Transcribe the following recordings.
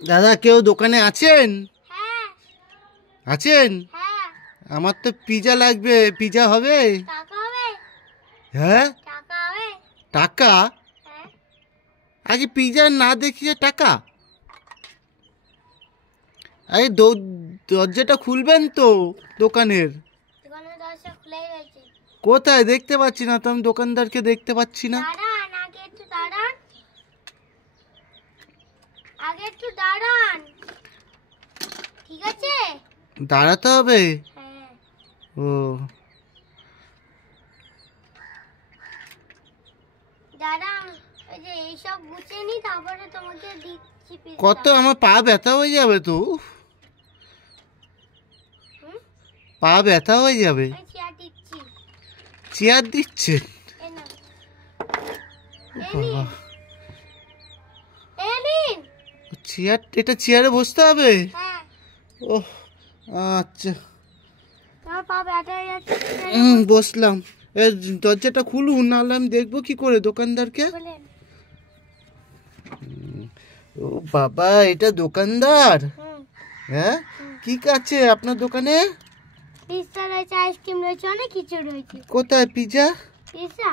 দাদা কেউ দোকানে আছেন? হ্যাঁ আছেন? হ্যাঁ। আমার তো পিজা লাগবে, পিজা হবে? টাকা হবে? হ্যাঁ টাকা হবে? টাকা? হ্যাঁ। আগে পিজা না দেখিয়ে টাকা? আরে দরজাটা খুলবেন তো দোকানের। দোকানের দরজা খুলেই রয়েছে। কোথায় দেখতে পাচ্ছি না তো, আমি দোকানদারকে দেখতে পাচ্ছি না। দাঁড়ান, আগে একটু দাঁড়ান, আগে একটু দাঁড়ান, ঠিক আছে? দাঁড়াতে হবে? হ্যাঁ। ও দাঁড়ান, ওই যে এইসব গুছিয়ে নি, তারপরে তোমাকে দিচ্ছি পিজ্জা। কত? আমার পা ব্যথা হয়ে যাবে তো। উফ, পা ব্যথা হয়ে যাবে। আমি চেয়ার দিচ্ছি। চেয়ার দিচ্ছে? এই নাও। বাবা, এই নিন। চেয়ার? এটা চেয়ারে বসতে হবে? হ্যাঁ। ও আচ্ছা, তোমার পা ব্যথা হয়ে যাচ্ছে। বসলাম। এ, দরজাটা খুলুন, নাহলে আমি দেখবো কি করে দোকানদারকে। বলেন। ও বাবা, এটা দোকানদার? হুম। হ্যাঁ, কি আছে আপনার দোকানে? পিজ্জা রয়েছে, আইসক্রিম রয়েছে, অনেক কিছু রয়েছে। কোথায় পিজা? পিজ্জা?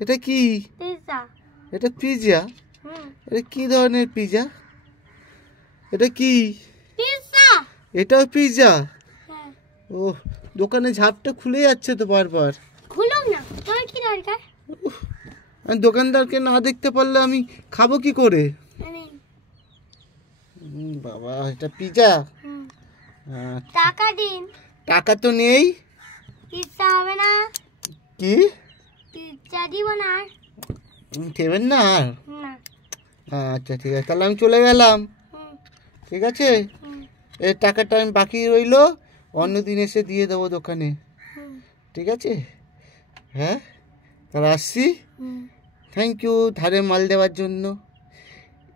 এটা কি? পিজ্জা। এটা পিজা? হুম। এটা কি ধরনের পিজা? এটা কি? পিজ্জা। এটাও পিজা? হ্যাঁ। ও, দোকানে ঝাপটা খুলে যাচ্ছে তো বারবার। খুলুক না, তোমার কি দরকার? আমি দোকানদারকে না দেখতে পারলে আমি খাবো কি করে? নিন। বাবা, এটা পিজা? হুম। আচ্ছা। টাকা দিন। টাকা তো নেই। পিজ্জা হবে না। কি? পিজ্জা দিব না। দেবেন না আর? না। আচ্ছা ঠিক আছে, তাহলে আমি চলে গেলাম। হুম। ঠিক আছে, হুম। এই টাকাটা আমি বাকি রইলো, অন্যদিন এসে দিয়ে দেবো দোকানে। হুম। ঠিক আছে? হ্যাঁ, তাহলে আসছি। হুম। থ্যাংক ইউ ধারে মাল দেওয়ার জন্য।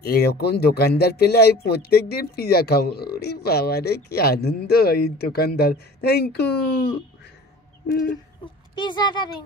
এরকম দোকানদার পেলে আমি প্রত্যেক দিন পিজা খাবো। ওরে বাবা রে, কি আনন্দ এই দোকানদার। Thank you. পিজ্জাটা দিন।